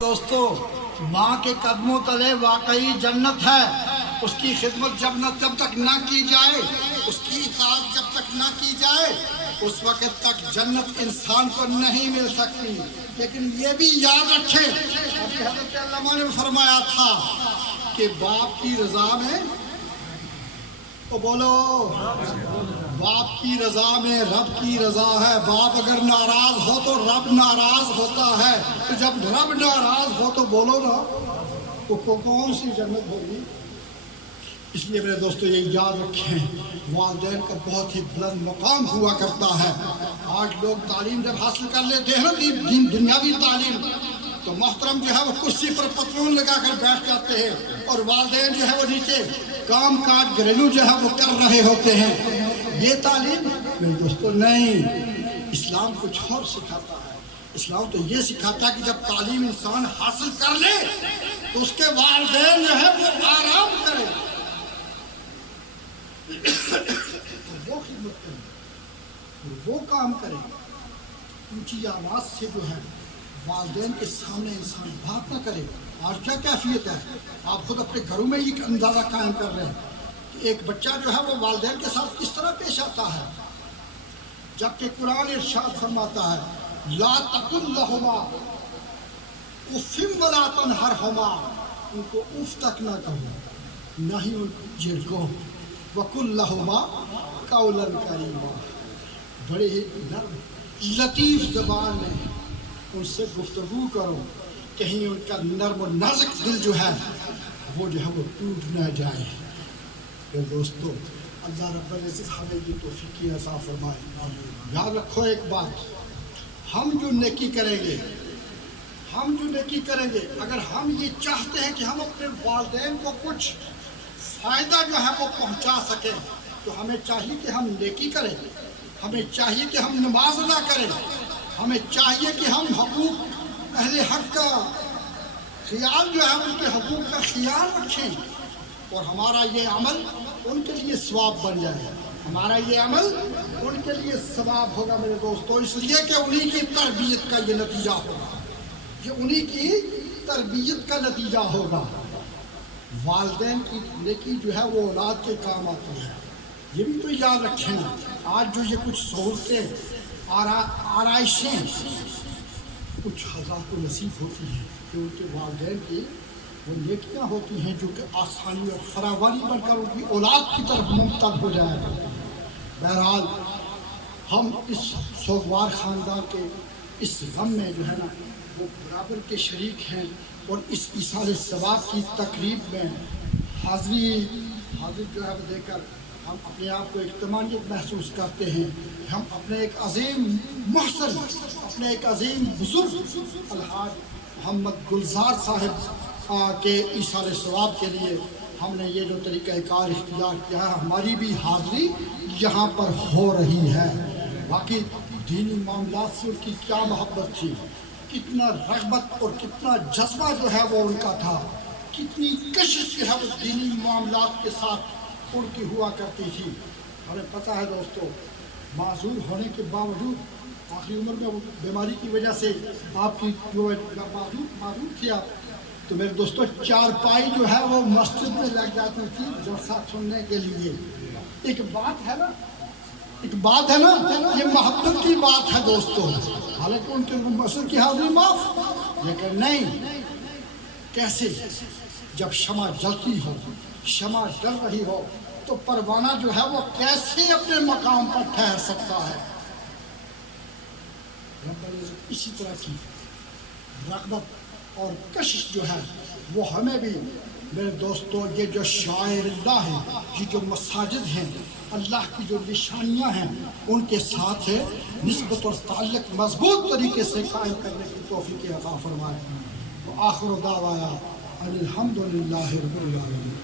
دوستو، ماں کے قدموں تلے واقعی جنت ہے۔ اس کی خدمت جب تک نہ کی جائے، اس کی اطاعت جب تک نہ کی جائے، اس وقت تک جنت انسان کو نہیں مل سکتی۔ لیکن یہ بھی یاد رکھے، حضرت علامہ نے فرمایا تھا کہ باپ کی رضا میں بولو، باپ کی رضا میں رب کی رضا ہے۔ باپ اگر ناراض ہو تو رب ناراض ہوتا ہے، تو جب رب ناراض ہو تو بولو نا، تو کون سی جنت ہوگی؟ اس لیے میرے دوستو یہ یاد رکھیں، والدین کا بہت ہی بلند مقام ہوا کرتا ہے۔ آج لوگ تعلیم جب حاصل کر لیتے ہیں نا، دنیاوی تعلیم، تو محترم جو ہے وہ کرسی پر پتلون لگا کر بیٹھ جاتے ہیں، اور والدین جو ہے وہ نیچے کام کاج گھریلو جو ہے وہ کر رہے ہوتے ہیں۔ یہ تعلیم میرے دوستو نہیں، اسلام کچھ اور سکھاتا ہے۔ اسلام تو یہ سکھاتا ہے کہ جب تعلیم انسان حاصل کر لے تو اس کے والدین جو ہے وہ آرام کرے، وہ خدمت کرے، وہ کام کرے، اونچی آواز سے جو ہے والدین کے سامنے انسان بات نہ کرے۔ آج کیا کیفیت ہے، آپ خود اپنے گھروں میں یہ اندازہ قائم کر رہے ہیں کہ ایک بچہ جو ہے وہ والدین کے ساتھ کس طرح پیش آتا ہے، جبکہ قرآن ارشاد فرماتا ہے لا تقل لہما اف ولا تنہرہما، ان کو اف تک نہ کہو، نہ ہی ان کو جھڑکو، وقل لہما قولا کریما، بڑے ہی نرم لطیف زبان میں ان سے گفتگو کرو، کہیں ان کا نرم و نازک دل جو ہے وہ ٹوٹ نہ جائے۔ میرے دوستو، اللہ رب العزت ہمیں یہ توفیق عطا فرمائے۔ یاد رکھو ایک بات، ہم جو نیکی کریں گے، اگر ہم یہ چاہتے ہیں کہ ہم اپنے والدین کو کچھ فائدہ جو ہے وہ پہنچا سکیں، تو ہمیں چاہیے کہ ہم نیکی کریں، ہمیں چاہیے کہ ہم نماز ادا کریں، ہمیں چاہیے کہ ہم حقوق اہل حق کا خیال جو ہے ان کے حقوق کا خیال رکھیں، اور ہمارا یہ عمل ان کے لیے ثواب بن جائے، ہمارا یہ عمل ان کے لیے ثواب ہوگا میرے دوستو، اس لیے کہ انہی کی تربیت کا یہ نتیجہ ہوگا، یہ انہی کی تربیت کا نتیجہ ہوگا۔ والدین کی نیکی جو ہے وہ اولاد کے کام آتی ہے، یہ بھی تو یاد رکھیں نا۔ آج جو یہ کچھ سہولتیں آرائشیں کچھ حضرات کو نصیب ہوتی ہیں کہ ان کے والدین کی وہ نیکیاں ہوتی ہیں جو کہ آسانی اور فراوانی بن کر ان کی اولاد کی طرف منتقل ہو جائے گا۔ بہرحال ہم اس سوگوار خاندان کے اس غم میں جو ہے نا وہ برابر کے شریک ہیں، اور اس ایصال ثواب کی تقریب میں حاضر جو ہے وہ دے کر ہم اپنے آپ کو ایک طمانیت محسوس کرتے ہیں۔ ہم اپنے ایک عظیم محسن، اپنے ایک عظیم بزرگ الحاج محمد گلزار صاحب کے ایصال ثواب کے لیے ہم نے یہ جو طریقہ کار اختیار کیا ہے، ہماری بھی حاضری یہاں پر ہو رہی ہے۔ باقی دینی معاملات سے ان کی کیا محبت تھی، کتنا رغبت اور کتنا جذبہ جو ہے وہ ان کا تھا، کتنی کشش جو ہے وہ دینی معاملات کے ساتھ ان کی ہوا کرتی تھی۔ ہمیں پتہ ہے دوستو، معذور ہونے کے باوجود آخری عمر میں وہ بیماری کی وجہ سے آپ کی جو معذور تھی آپ، تو میرے دوستو چارپائی جو ہے وہ مسجد میں لگ جاتی تھی جلسہ سننے کے لیے۔ ایک بات ہے نا، یہ محبت کی بات ہے دوستو، حالانکہ ان کے مسجد کی حاضری معاف، لیکن نہیں، کیسے؟ جب شمع جلتی ہو، شمع جل رہی ہو، تو پروانہ جو ہے وہ کیسے اپنے مقام پر ٹھہر سکتا ہے؟ رب العزت اسی طرح کی رغبت اور کشش جو ہے وہ ہمیں بھی میرے دوستو، یہ جو شاعر اللہ ہیں، یہ جو مساجد ہیں، اللہ کی جو نشانیاں ہیں، ان کے ساتھ نسبت اور تعلق مضبوط طریقے سے قائم کرنے کی توفیق عطا فرمائے۔ وآخر دعوانا ان الحمدللہ رب العالمین۔